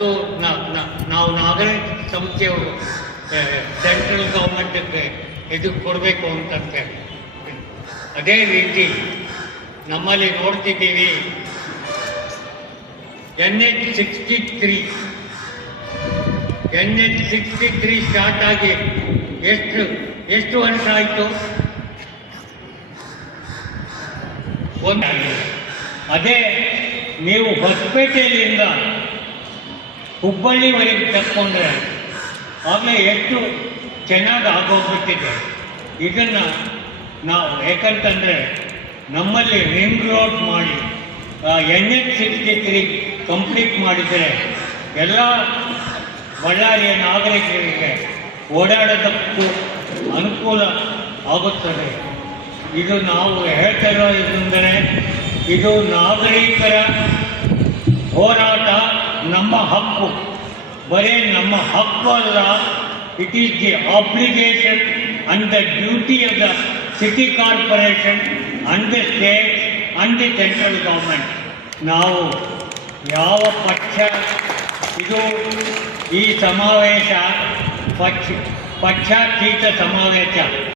ನಾವು ನಾಗರಿಕ ಸಂಸ್ಥೆಯವರು ಸೆಂಟ್ರಲ್ ಗೌರ್ಮೆಂಟ್ಗೆ ಇದು ಕೊಡಬೇಕು ಅಂತಂತೆ. ಅದೇ ರೀತಿ ನಮ್ಮಲ್ಲಿ ನೋಡ್ತಿದ್ದೀವಿ NH-63 ಸ್ಟಾರ್ಟ್ ಆಗಿ ಎಷ್ಟು ವರ್ಷ ಆಯಿತು? ಅದೇ ನೀವು ಹೊಸಪೇಟೆಯಿಂದ ಹುಬ್ಬಳ್ಳಿವರೆಗೆ ತಕ್ಕೊಂಡ್ರೆ ಆಗಲೇ ಎಷ್ಟು ಚೆನ್ನಾಗಿ ಆಗೋಗ್ಬಿಟ್ಟಿದೆ. ಇದನ್ನು ನಾವು ಯಾಕಂತಂದರೆ ನಮ್ಮಲ್ಲಿ ರಿಂಗ್ ರೋಡ್ ಮಾಡಿ NH-63 ಕಂಪ್ಲೀಟ್ ಮಾಡಿದರೆ ಎಲ್ಲ ಬಳ್ಳಾರಿಯ ನಾಗರಿಕರಿಗೆ ಓಡಾಡೋದಕ್ಕೂ ಅನುಕೂಲ ಆಗುತ್ತದೆ. ಇದು ನಾವು ಹೇಳ್ತಿರೋದೆಂದರೆ ಇದು ನಾಗರಿಕರ ಹೋರಾಟ, ನಮ್ಮ ಹಕ್ಕು. ಬರೀ ನಮ್ಮ ಹಕ್ಕು ಅಲ್ಲ, it is the obligation and the duty of the city corporation and the state and the central government. ನಾವು ಯಾವ ಪಕ್ಷ ಇದು ಈ ಸಮಾವೇಶ ಪಕ್ಷಾತೀತ ಸಮಾವೇಶ.